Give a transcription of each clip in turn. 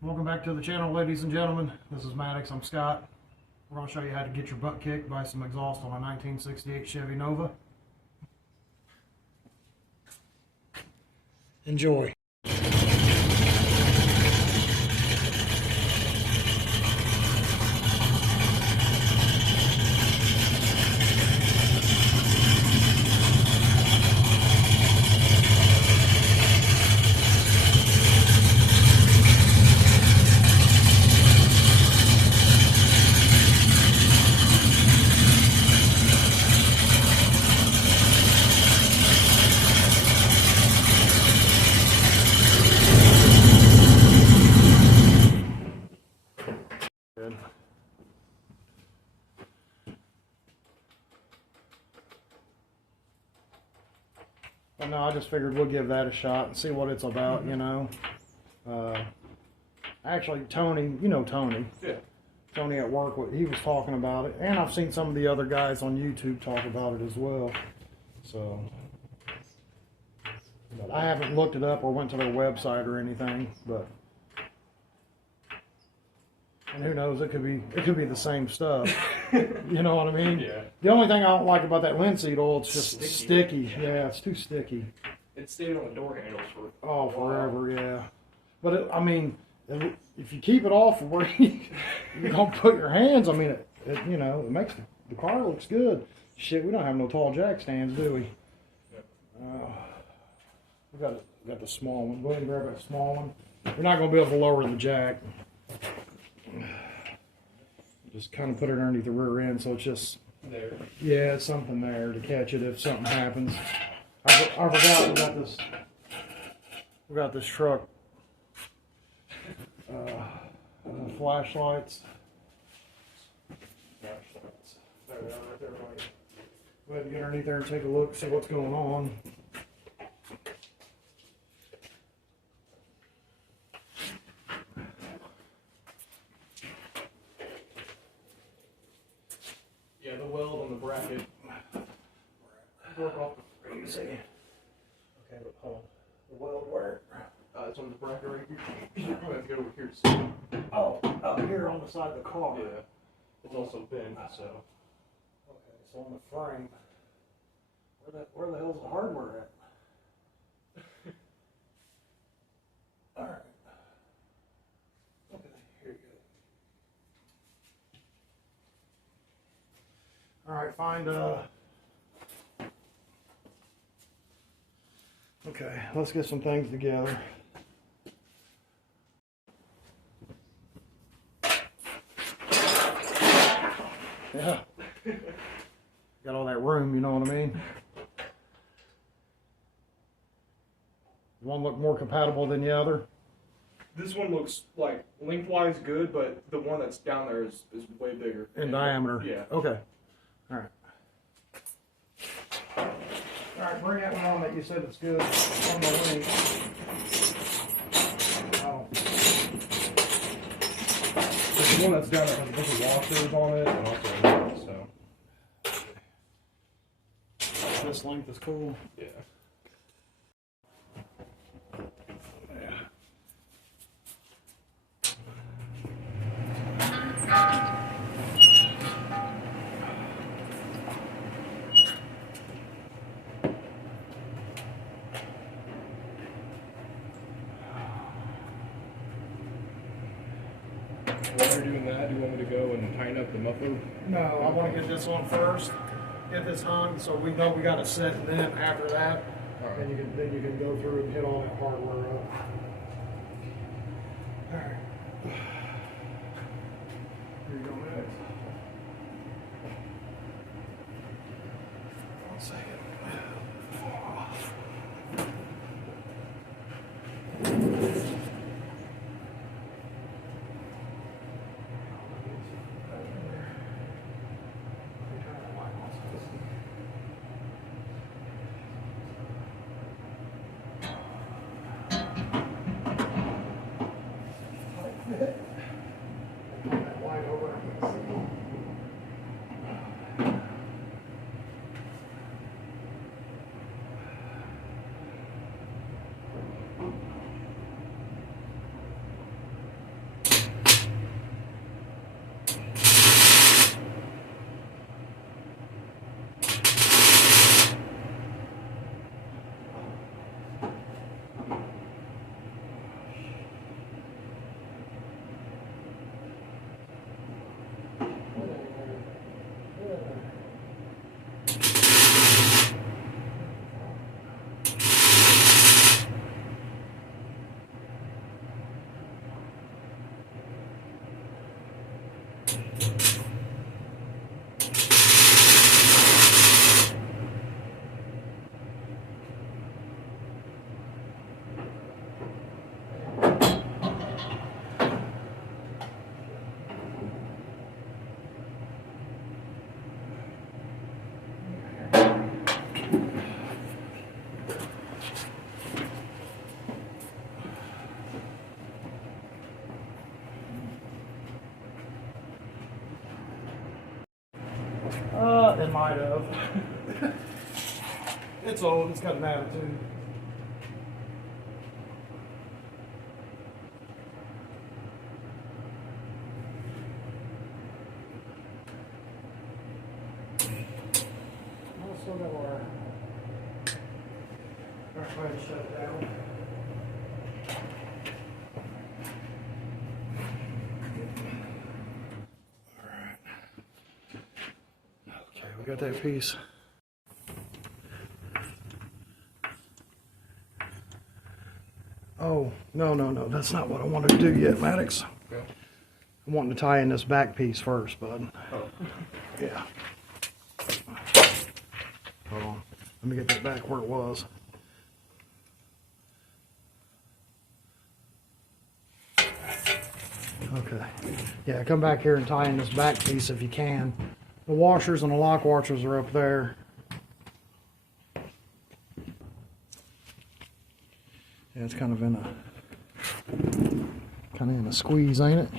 Welcome back to the channel, ladies and gentlemen. This is Maddox. I'm Scott. We're going to show you how to get your butt kicked by some exhaust on a 1968 Chevy Nova. Enjoy. Good. Well, no, I just figured we'll give that a shot and see what it's about, you know. Actually, Tony, you know Tony. Yeah. Tony at work, he was talking about it. And I've seen some of the other guys on YouTube talk about it as well. So, but I haven't looked it up or went to their website or anything, but. And who knows, it could be the same stuff. You know what I mean? Yeah. The only thing I don't like about that linseed oil, it's just sticky. Yeah, it's too sticky. It stayed on the door handles for forever, yeah. But it, I mean, if you keep it off where you're gonna put your hands, I mean, it you know, it makes the car looks good. Shit, we don't have no tall jack stands, do we? Yep. We got the small one. Go ahead and grab that small one. We're not gonna be able to lower the jack. Just kind of put it underneath the rear end, so it's just there. Yeah, it's something there to catch it if something happens. I forgot we got this truck. Flashlights. There they are, right there. Right. Go ahead and get underneath there and take a look, see what's going on. Yeah, the weld on the bracket broke off. You see? Okay, but hold on. The weld where? It's on the bracket right here. You probably have to go over here to see it. Oh, up here on the side of the car. Yeah. It's also bent, so. Okay, so on the frame. Where the hell's the hardware at? Alright. Okay, here you go. Alright, find okay, let's get some things together. Yeah. Got all that room, you know what I mean? One look more compatible than the other? This one looks like lengthwise good, but the one that's down there is way bigger. In diameter? Yeah. Okay. Alright. Alright, bring that one on that you said it's good on the link. Oh. The one that's down there has a bunch of washers on it and also so. This length is cool. Yeah. While you're doing that, do you want me to go and tighten up the muffler? No, I want to get this on first. Get this hung so we know we got to set, and then after that, Alright. then you can go through and hit all that hardware up. Alright. Here you go next. One second. It might have. It's old, it's got an attitude. I'll still got wire. Alright, go ahead and shut it down. Okay, we got that piece. Oh, no, that's not what I wanted to do yet, Maddox. Okay. I'm wanting to tie in this back piece first, bud. Oh. Yeah. Hold on. Let me get that back where it was. Okay. Yeah, come back here and tie in this back piece if you can. The washers and the lock washers are up there. Yeah, it's kind of in a squeeze, ain't it?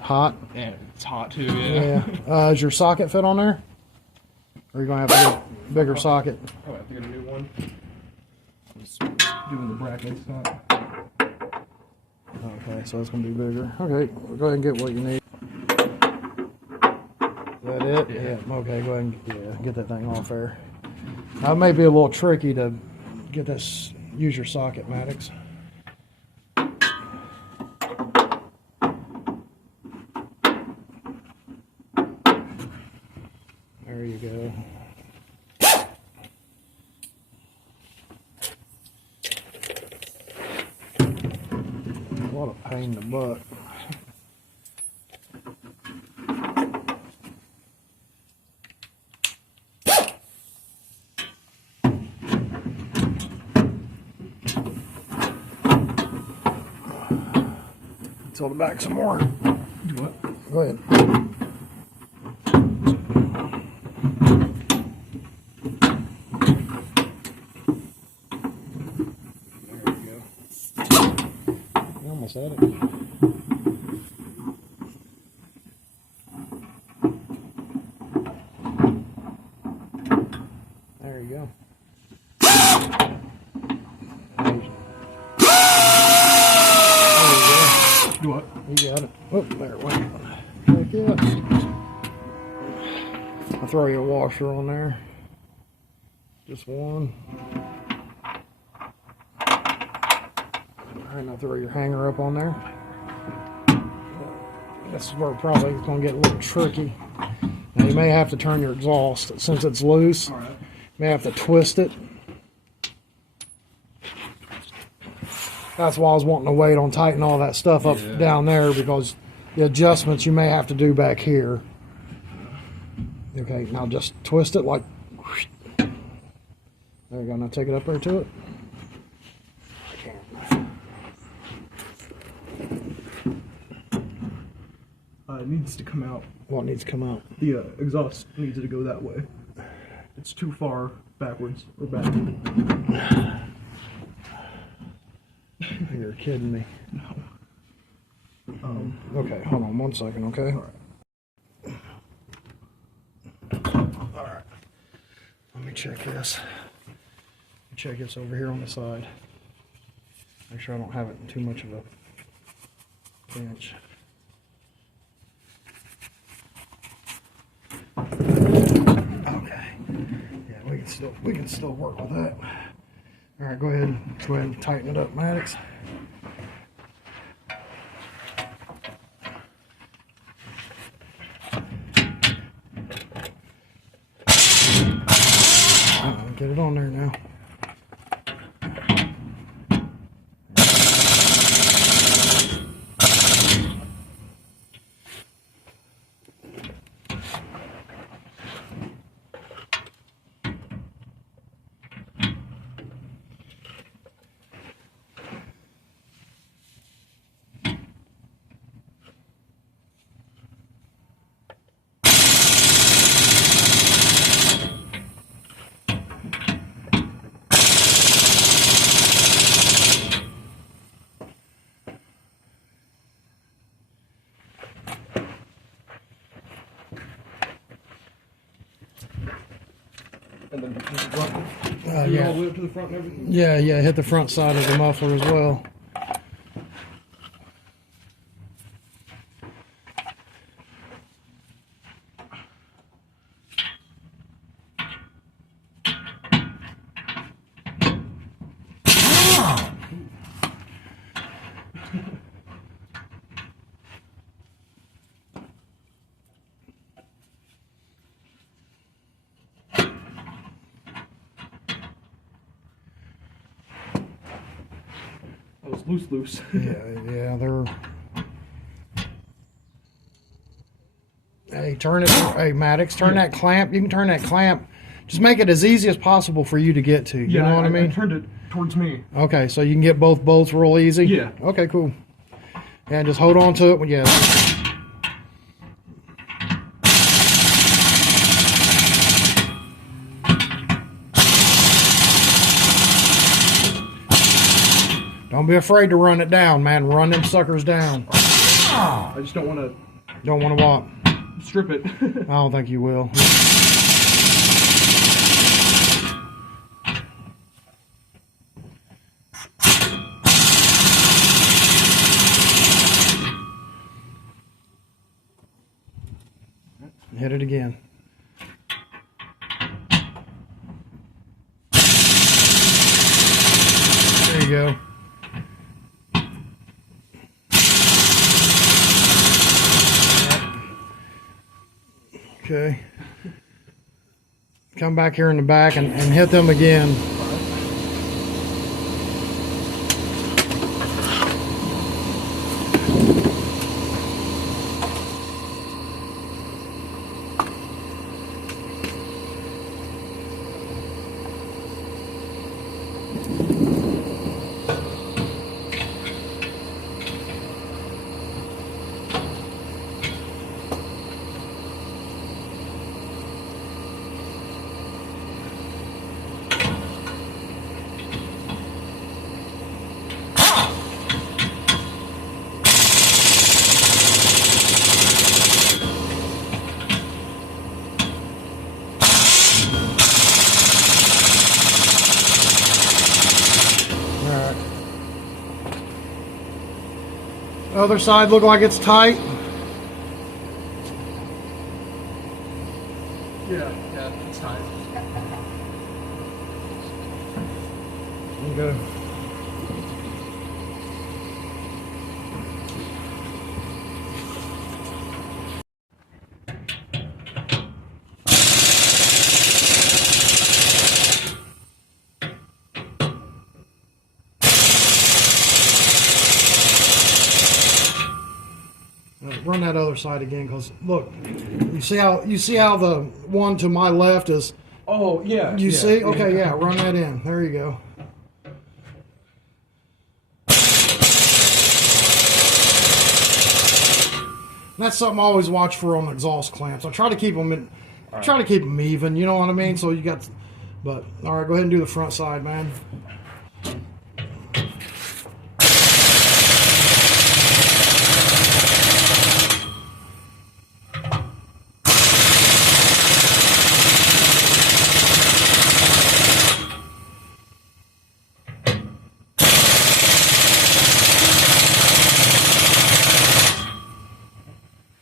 Hot. Yeah, it's hot too. Yeah. Yeah. Is your socket fit on there? Or are you gonna have to get a bigger socket? Oh, I have to get a new one. Just doing the brackets. Okay, so it's gonna be bigger. Okay, go ahead and get what you need. Is that it? Yeah. Okay, go ahead and get that thing off there. Now, it may be a little tricky to get this. Use your socket, Maddox. There you go. What a pain in the butt. Tilt it back some more. Do what? Go ahead. There you go. You almost had it. There you go. Do what? You got it. Oh, there it went. Heck yeah. I'll throw you a washer on there. Just one. Alright, now throw your hanger up on there. This is where it probably is going to get a little tricky. Now you may have to turn your exhaust since it's loose. All right. You may have to twist it. That's why I was wanting to wait on tightening all that stuff up down there, because the adjustments you may have to do back here. Okay, now just twist it like. There you go. Now take it up there to it. It needs to come out. What needs to come out? The exhaust needs to go that way. It's too far backwards or back. You're kidding me. No. Okay, hold on 1 second, okay? All right. Let me check this. Check this over here on the side. Make sure I don't have it in too much of a pinch. Okay. Yeah, we can still work with that. All right, go ahead and tighten it up, Maddox. Get it on there now. And then hit the front. Yeah. All the way up to the front and everything. Yeah, hit the front side of the muffler as well. Oh, it's loose. yeah, they're. Hey, turn it. Hey, Maddox, turn that clamp. You can turn that clamp. Just make it as easy as possible for you to get to. You know what I mean? I turned it towards me. Okay, so you can get both bolts real easy? Yeah. Okay, cool. And just hold on to it. Yeah. Don't be afraid to run it down, man. Run them suckers down. I just don't want to. Don't want to what? Strip it. I don't think you will. Hit it again. There you go. Okay. Come back here in the back and hit them again. Other side look like it's tight. Yeah, it's tight. Okay. Run that other side again, because look, you see how the one to my left is. Oh yeah. You see? Okay, yeah. Run that in. There you go. That's something I always watch for on exhaust clamps. I try to keep them in. Try to keep them even. You know what I mean? So you got. But all right, go ahead and do the front side, man.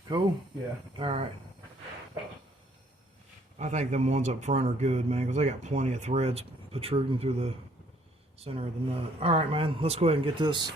Cool? Yeah. All right. I think them ones up front are good, man, because they got plenty of threads protruding through the center of the nut. All right, man. Let's go ahead and get this.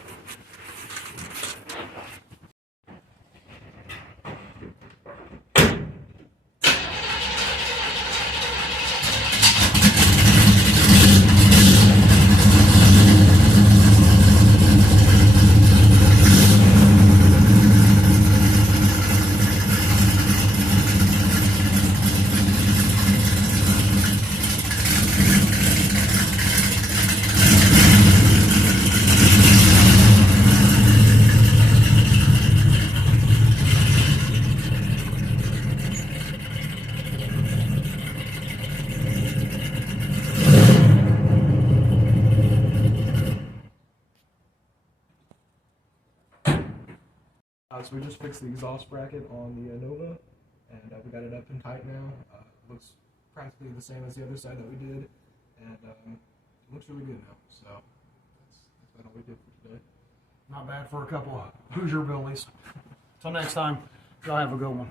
So we just fixed the exhaust bracket on the Nova, and we got it up and tight now. Looks practically the same as the other side that we did, and it looks really good now. So that's about all we did for today. Not bad for a couple of Hoosier billies. Till next time, y'all have a good one.